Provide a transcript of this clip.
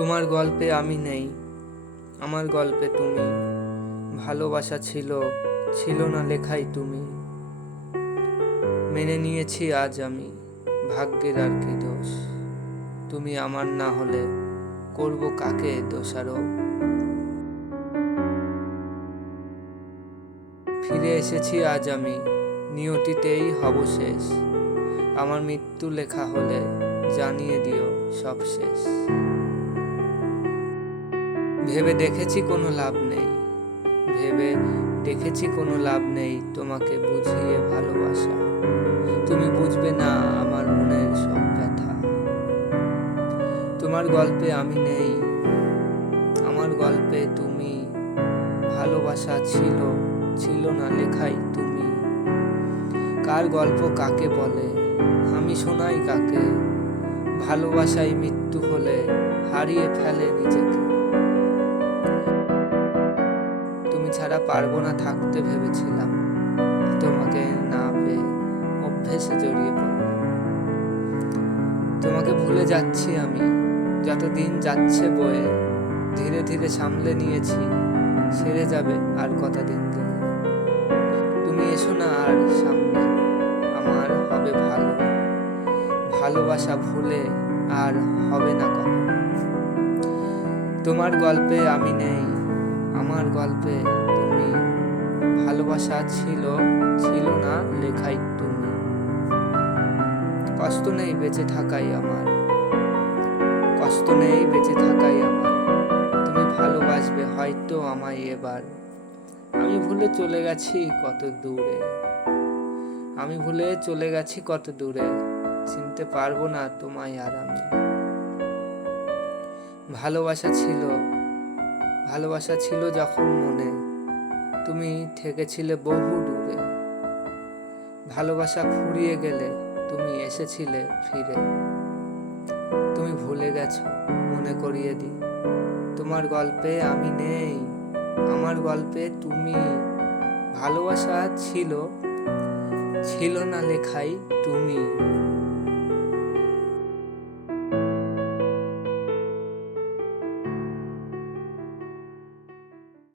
তোমার গল্পে আমি নেই, আমার গল্পে তুমি। ভালোবাসা ছিল, ছিল না লেখাই তুমি। মেনে নিয়েছি আজ আমি, ভাগ্যের আর কি দোষ। তুমি আমার না হলে করব কাকে দোষারোপ। ফিরে এসেছি আজ আমি, নিয়তিতেই হব শেষ। আমার মৃত্যু লেখা হলে জানিয়ে দিও সব শেষ। ভেবে দেখেছি কোনো লাভ নেই, ভেবে দেখেছি কোনো লাভ নেই তোমাকে বুঝিয়ে ভালোবাসা। তুমি বুঝবে না আমার মনের সব ব্যথা। তোমার গল্পে আমি নেই, আমার গল্পে তুমি। ভালোবাসা ছিল, ছিল না লেখাই তুমি। কার গল্প কাকে বলে, আমি শোনাই কাকে। ভালোবাসায় মৃত্যু হলে হারিয়ে ফেলে নিজেকে। তুমি ছাড়া পারবো না থাকতে ভেবেছিলাম, তোমাকে না পেয়ে অভ্যেসে জড়িয়ে পড়লাম। তোমাকে ভুলে যাচ্ছি আমি, যত দিন যাচ্ছে বয়ে। ধীরে ধীরে সামলে নিয়েছি, সেরে যাবে আর কটা দিন গেলে। তুমি এসো না আর সামনে, আমার হবে ভালো। ভালোবাসা ভুলে আর হবে না কখনো। তোমার গল্পে আমি নেই, আমার গল্পে তুমি। ভালোবাসা ছিল, ছিল না লেখাই তুমি। কষ্ট নেই বেঁচে থাকাই আমার, কষ্ট নেই বেঁচে থাকাই আমার। তুমি ভালোবাসবে হয়তো আমায় এবার। আমি ভুলে চলে গেছি কত দূরে, আমি ভুলে চলে গেছি কত দূরে। চিনতে পারবো না তোমায় আর আমি। ভালোবাসা ছিল, ভালোবাসা ছিল যখন মনে, তুমি থেকেছিলে বহু দূরে। ভালোবাসা ফুরিয়ে গেলে তুমি এসেছিলে ফিরে। তুমি ভুলে গেছো মনে করিয়ে দিই, তোমার গল্পে আমি নেই, আমার গল্পে তুমি। ভালোবাসা ছিল, ছিল না লেখাই তুমি।